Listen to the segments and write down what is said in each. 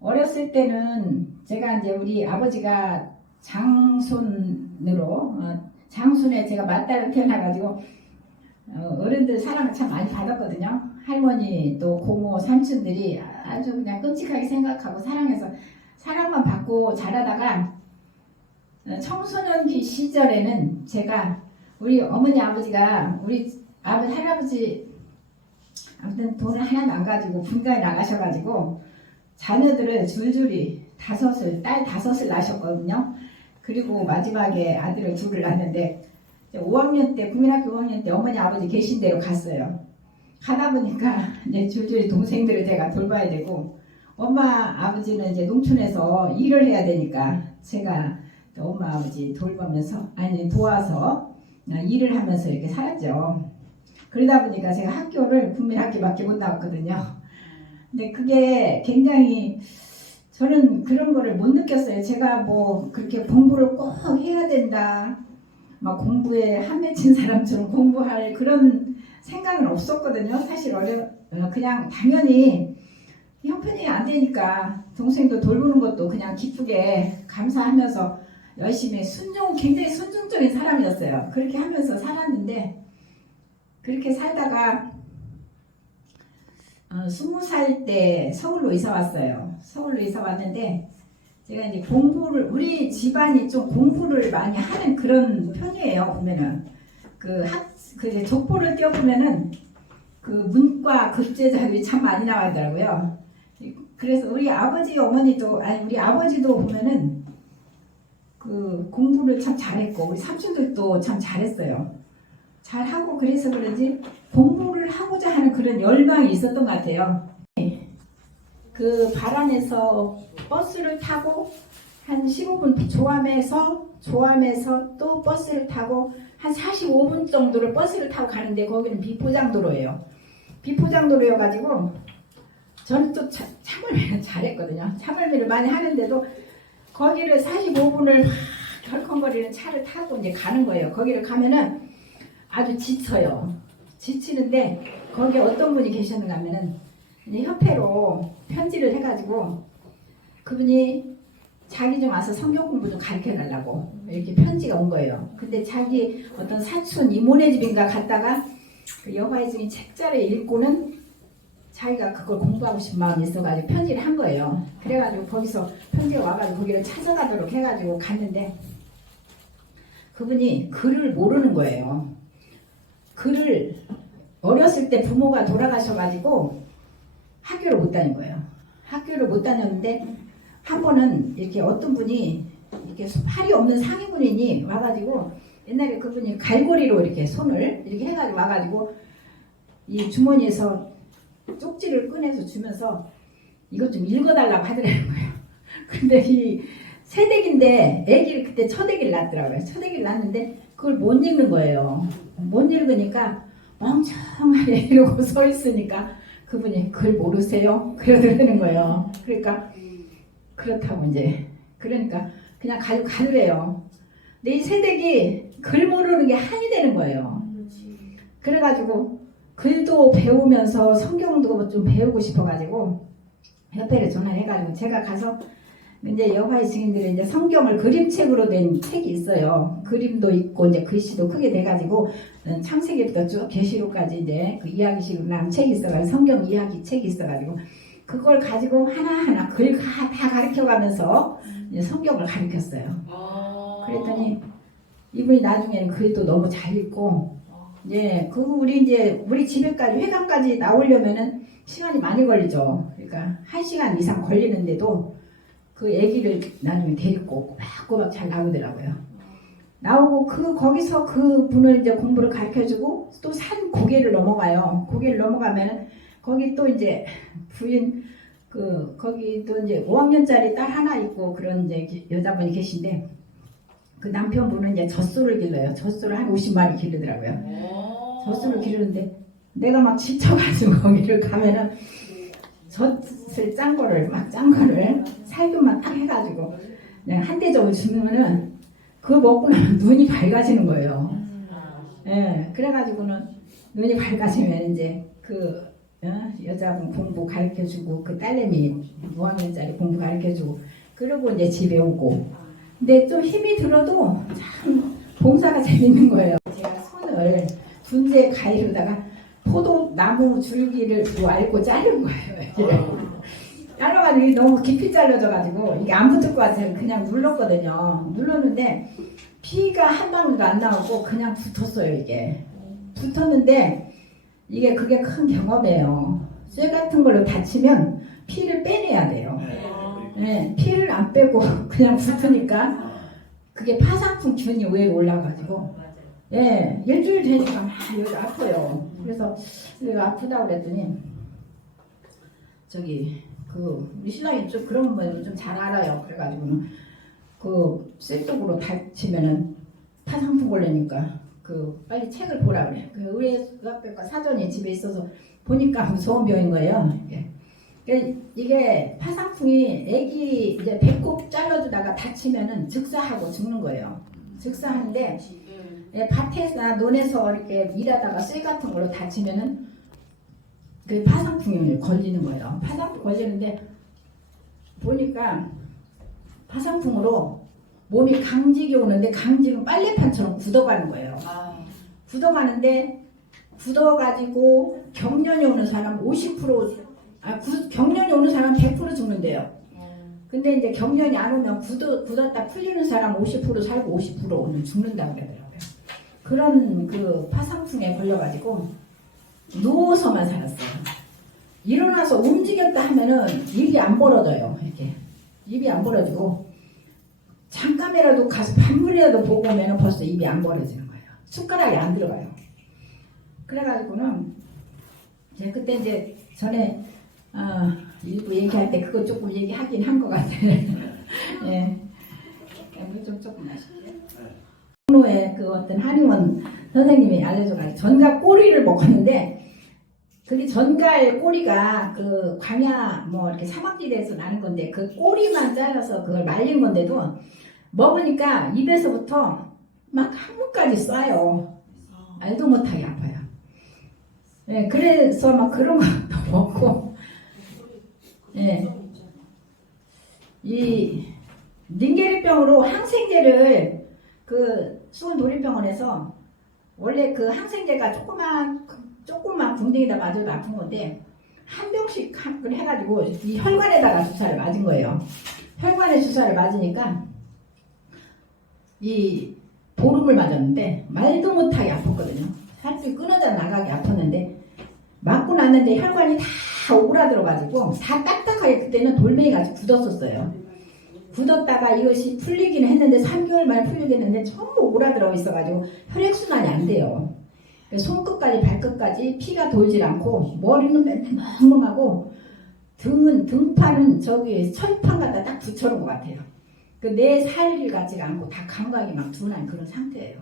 어렸을 때는 제가 이제 우리 아버지가 장손으로 장손에 제가 맏딸로 태어나가지고 어른들 사랑을 참 많이 받았거든요. 할머니 또 고모 삼촌들이 아주 그냥 끔찍하게 생각하고 사랑해서 사랑만 받고 자라다가 청소년기 시절에는 제가 우리 어머니 아버지가 우리 할아버지 아무튼 돈을 하나도 안 가지고 분가에 나가셔가지고 자녀들을 줄줄이 딸 다섯을 낳으셨거든요. 그리고 마지막에 아들을 둘을 낳았는데 5학년 때 국민학교 5학년 때 어머니 아버지 계신 데로 갔어요. 가다 보니까 이제 줄줄이 동생들을 제가 돌봐야 되고 엄마 아버지는 이제 농촌에서 일을 해야 되니까 제가 또 엄마 아버지 도와서 일을 하면서 이렇게 살았죠. 그러다 보니까 제가 학교를 국민학교밖에 못 나왔거든요. 근데 그게 굉장히 저는 그런 거를 못 느꼈어요. 제가 뭐 그렇게 공부를 꼭 해야 된다, 막 공부에 한 맺힌 사람처럼 공부할 그런 생각은 없었거든요. 사실 그냥 당연히 형편이 안 되니까 동생도 돌보는 것도 그냥 기쁘게 감사하면서 열심히 굉장히 순종적인 사람이었어요. 그렇게 하면서 살았는데 그렇게 살다가 20살 때 서울로 이사 왔어요. 서울로 이사 왔는데 제가 이제 우리 집안이 좀 공부를 많이 하는 그런 편이에요. 보면은 이제 족보를 띄워보면은 그 문과 급제자들이 참 많이 나와있더라고요. 그래서 우리 아버지도 보면은 그 공부를 참 잘했고 우리 삼촌들도 참 잘했어요. 잘하고 그래서 그런지 공부를 하고자 하는 그런 열망이 있었던 것 같아요. 그 발안에서 버스를 타고 한 15분 조암에서 또 버스를 타고 한 45분 정도를 버스를 타고 가는데 거기는 비포장도로예요. 비포장도로여가지고 저는 또 참을매를 잘했거든요. 참을매를 많이 하는데도 거기를 45분을 막 덜컹거리는 차를 타고 이제 가는 거예요. 거기를 가면은 아주 지쳐요. 지치는데 거기에 어떤 분이 계셨는가 하면은 협회로 편지를 해가지고 그분이 자기 좀 와서 성경 공부 좀 가르쳐 달라고 이렇게 편지가 온 거예요. 근데 자기 어떤 사촌 이모네 집인가 갔다가 그 여호와의 증인 책자를 읽고는 자기가 그걸 공부하고 싶은 마음이 있어가지고 편지를 한 거예요. 그래가지고 거기서 편지가 와가지고 거기를 찾아가도록 해가지고 갔는데 그분이 글을 모르는 거예요. 글을 어렸을 때 부모가 돌아가셔가지고 학교를 못 다닌 거예요. 학교를 못 다녔는데 한 번은 이렇게 어떤 분이 이렇게 팔이 없는 상위군인이 와가지고 옛날에 그분이 갈고리로 이렇게 손을 이렇게 해가지고 와가지고 이 주머니에서 쪽지를 꺼내서 주면서 이것 좀 읽어달라고 하더라는 거예요. 근데 이 새댁인데 애기를 그때 첫애기를 낳았더라고요. 첫애기를 낳았는데 그걸 못 읽는 거예요. 못 읽으니까 멍청하게 이러고 서 있으니까 그분이 글 모르세요? 그러더라는 거예요. 그러니까 그렇다고 이제 그러니까 그냥 가더래요. 근데 이 새댁이 글 모르는 게 한이 되는 거예요. 그래가지고 글도 배우면서 성경도 좀 배우고 싶어가지고 협회를 전화해가지고 제가 가서 이제 여호와의 증인들이 이제 성경을 그림책으로 된 책이 있어요. 그림도 있고 이제 글씨도 크게 돼가지고 창세기부터 쭉 계시록까지 이제 그 이야기식으로 나온 책이 있어가지고 성경 이야기 책이 있어가지고 그걸 가지고 하나하나 글 다 가르쳐가면서 이제 성경을 가르쳤어요. 그랬더니 이분이 나중에는 글도 너무 잘 읽고 우리 집에까지 회관까지 나오려면은 시간이 많이 걸리죠. 그러니까 1시간 이상 걸리는데도 그 아기를 나중에 데리고 꼬박꼬박 잘 나오더라고요. 나오고 거기서 그 분을 이제 공부를 가르쳐주고 또 산 고개를 넘어가요. 고개를 넘어가면 거기 또 이제 부인 거기 또 이제 5학년짜리 딸 하나 있고 그런 이제 여자분이 계신데 그 남편분은 이제 젖소를 길러요. 젖소를 한 50마리 기르더라고요. 젖소를 기르는데 내가 막 지쳐가지고 거기를 가면은 젖을 짠 거를 살균만 딱 해가지고 한 대 정도 주면은 그거 먹고 나면 눈이 밝아지는 거예요. 그래가지고는 눈이 밝아지면 이제 여자분 공부 가르쳐주고 그 딸내미 5학년짜리 공부 가르쳐주고 그러고 이제 집에 오고 근데 좀 힘이 들어도 참 봉사가 재밌는 거예요. 제가 손을 분재 가위로다가 포도나무 줄기를 알고 자른 거예요. 잘라가지고 너무 깊이 잘라져가지고 이게 안 붙을 것 같아서 그냥 눌렀거든요. 눌렀는데 피가 한 방울도 안 나오고 그냥 붙었어요. 이게 붙었는데 이게 그게 큰 경험이에요. 쇠 같은 걸로 다치면 피를 빼내야 돼요. 네, 피를 안 빼고 그냥 붙으니까 그게 파상풍균이 위에 올라가지고 예, 일주일 되니까 막 여기 아파요. 그래서 내가 아프다고 그랬더니 저기 우리 신랑이 좀 그런 거 좀 잘 알아요. 그래가지고는 쇠독으로 다치면은 파상풍 걸리니까 빨리 책을 보라 그래. 의학백과 사전이 집에 있어서 보니까 무서운 병인 거예요. 이게 파상풍이 애기 이제 배꼽 잘라주다가 다치면은 즉사하고 죽는 거예요. 즉사하는데 밭에서 논에서 이렇게 일하다가 쇠 같은 걸로 다치면은 그 파상풍이 걸리는 거예요. 파상풍 걸리는데 보니까 파상풍으로 몸이 강직이 오는데 강직은 빨래판처럼 굳어가는 거예요. 굳어가는데 굳어가지고 경련이 오는 사람 50% 경련이 오는 사람 100% 죽는데요. 근데 이제 경련이 안 오면 굳었다 풀리는 사람 50% 살고 50%는 죽는다고 그러더라고요. 그런 파상풍에 걸려가지고 누워서만 살았어요. 일어나서 움직였다 하면은 입이 안 벌어져요. 이렇게 입이 안 벌어지고 잠깐이라도 가서 반분이라도 보고 오면은 벌써 입이 안 벌어지는 거예요. 숟가락이 안 들어가요. 그래가지고는 제가 그때 이제 전에 일부 얘기할 때 그거 조금 얘기하긴 한 것 같아요. 예, 조금 아쉽게. 종로에 어떤 한의원 선생님이 알려줘가지고 전갈 꼬리를 먹었는데. 근데 전갈 꼬리가 광야 이렇게 사막지대에서 나는 건데 그 꼬리만 잘라서 그걸 말린 건데도 먹으니까 입에서부터 막 항문까지 쏴요. 알도 못하게 아파요. 예, 그래서 막 그런 것도 먹고 예, 이 닌게리병으로 항생제를 수원도립병원에서 원래 항생제가 조금만 궁뎅이다 맞아도 아픈 건데 한 병씩 해가지고 이 혈관에다가 주사를 맞은 거예요. 혈관에 주사를 맞으니까 이 보름을 맞았는데 말도 못하게 아팠거든요. 살이 끊어져 나가게 아팠는데 맞고 났는데 혈관이 다 오그라들어가지고 다 딱딱하게 그때는 돌멩이같이 굳었었어요. 굳었다가 이것이 풀리긴 했는데 3개월 만에 풀리겠는데 전부 오그라들어 있어가지고 혈액순환이 안 돼요. 손끝까지 발끝까지 피가 돌질 않고 머리는 맨날 멍멍하고 등판은 철판 갖다 딱 붙여놓은 것 같아요. 내 살 같지가 않고 다 감각이 막 둔한 그런 상태예요.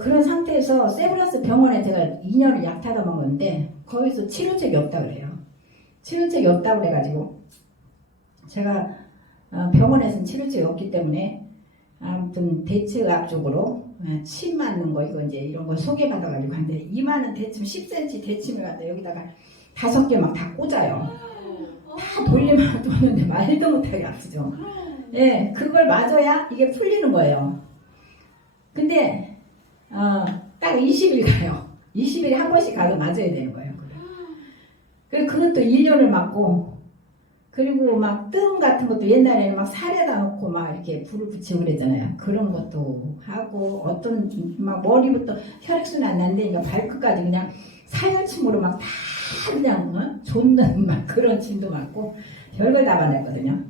그런 상태에서 세브란스 병원에 제가 2년을 약 타다 먹었는데 거기서 치료책이 없다 그래요. 치료책이 없다고 그래가지고 제가 병원에서는 치료책이 없기 때문에 아무튼 대체의학 쪽으로 침 맞는 거 이거 이제 이런 거 소개받아가지고 갔는데 이마는 대침 10cm 대침을 갖다 여기다가 5개 막 다 꽂아요. 다 돌리면 도는데 말도 못하게 아프죠. 예, 그걸 맞아야 이게 풀리는 거예요. 근데 딱 20일 가요. 20일에 한 번씩 가서 맞아야 되는 거예요. 그래서 그것도 1년을 맞고 그리고 막 뜸 같은 것도 옛날에는 막 살에다 놓고 막 이렇게 불을 붙이고 그랬잖아요. 그런 것도 하고 어떤 막 머리부터 혈액순환 안 나는데 발끝까지 그냥 사혈침으로 막 다 그냥 좇는 막 그런 침도 맞고 별걸 다 받았거든요.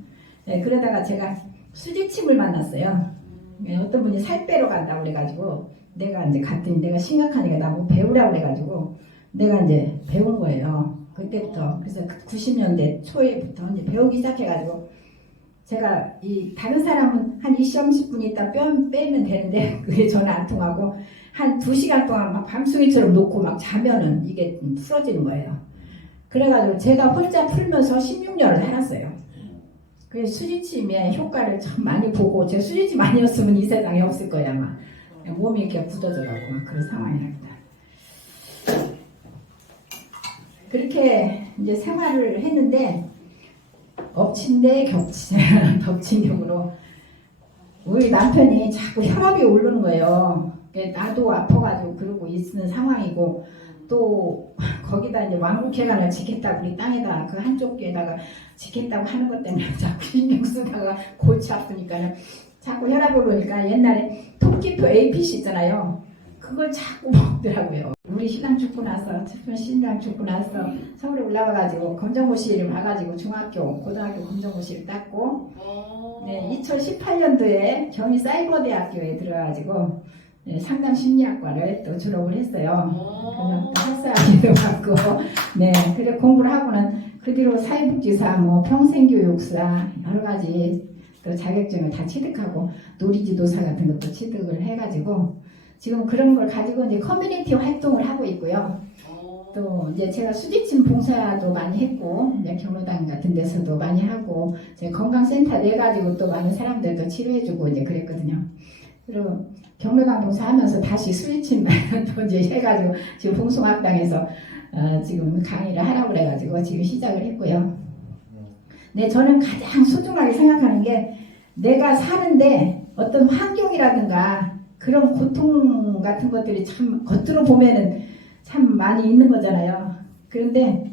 네, 그러다가 제가 수지침을 만났어요. 네, 어떤 분이 살 빼러 간다고 그래가지고 내가 이제 갔더니 내가 심각하니까 나 뭐 배우라고 그래가지고 내가 이제 배운 거예요. 그때부터. 그래서 90년대 초에부터 이제 배우기 시작해가지고 제가 다른 사람은 한 20, 30분 있다 빼면 되는데 그게 저는 안 통하고 한 2시간 동안 막 밤송이처럼 놓고 막 자면은 이게 풀어지는 거예요. 그래가지고 제가 혼자 풀면서 16년을 해놨어요. 그래서 수지침의 효과를 참 많이 보고 제가 수지침 아니었으면 이 세상에 없을 거예요 아마. 몸이 이렇게 굳어져가고 막 그런 상황이랍니다. 그렇게 이제 생활을 했는데 엎친 데 겹친 덮친 격으로 우리 남편이 자꾸 혈압이 오르는 거예요. 나도 아파가지고 그러고 있는 상황이고 또 거기다 이제 왕국회관을 짓겠다고 우리 땅에다 그 한쪽 귀에다가 짓겠다고 하는 것 때문에 자꾸 신경 쓰다가 골치 아프니까요. 자꾸 혈압이 오르니까 옛날에 토끼표 APC 있잖아요. 그걸 자꾸 먹더라고요. 우리 신랑 죽고 나서 신랑 죽고 나서 서울에 올라와가지고 검정고시를 봐가지고 중학교 고등학교 검정고시를 땄고 네, 2018년도에 경희사이버대학교에 들어가지고 네, 상담심리학과를 또 졸업을 했어요. 그래서 학사학위도 받고 네, 그래 공부를 하고는 그 뒤로 사회복지사, 뭐 평생교육사 여러 가지 또 자격증을 다 취득하고 놀이지도사 같은 것도 취득을 해가지고 지금 그런 걸 가지고 이제 커뮤니티 활동을 하고 있고요. 또 이제 제가 수지침 봉사도 많이 했고 이제 경로당 같은 데서도 많이 하고 제 건강센터 내 가지고 또 많은 사람들도 치료해주고 이제 그랬거든요. 그리고 경로당 봉사하면서 다시 수지침 또 이제 해가지고 지금 봉송학당에서 지금 강의를 하라고 그래가지고 지금 시작을 했고요. 네, 저는 가장 소중하게 생각하는 게 내가 사는데 어떤 환경이라든가 그런 고통 같은 것들이 참 겉으로 보면은 참 많이 있는 거잖아요. 그런데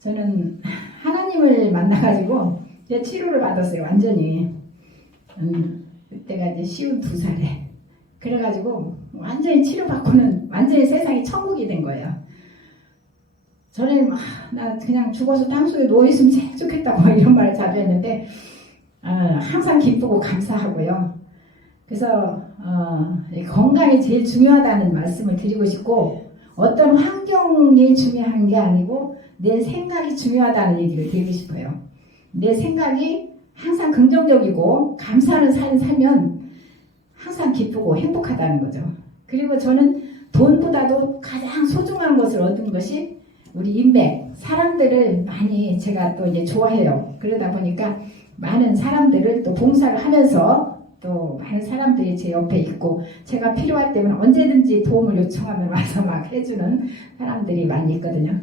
저는 하나님을 만나가지고 이제 치료를 받았어요. 완전히. 그때가 이제 52살에. 그래가지고 완전히 치료받고는 완전히 세상이 천국이 된 거예요. 저는 나 그냥 죽어서 땅속에 누워있으면 제일 좋겠다고 이런 말을 자주 했는데 항상 기쁘고 감사하고요. 그래서 건강이 제일 중요하다는 말씀을 드리고 싶고 어떤 환경이 중요한 게 아니고 내 생각이 중요하다는 얘기를 드리고 싶어요. 내 생각이 항상 긍정적이고 감사하는 삶을 살면 항상 기쁘고 행복하다는 거죠. 그리고 저는 돈보다도 가장 소중한 것을 얻은 것이 우리 인맥, 사람들을 많이 제가 또 이제 좋아해요. 그러다 보니까 많은 사람들을 또 봉사를 하면서 또 많은 사람들이 제 옆에 있고 제가 필요할 때면 언제든지 도움을 요청하면 와서 막 해주는 사람들이 많이 있거든요.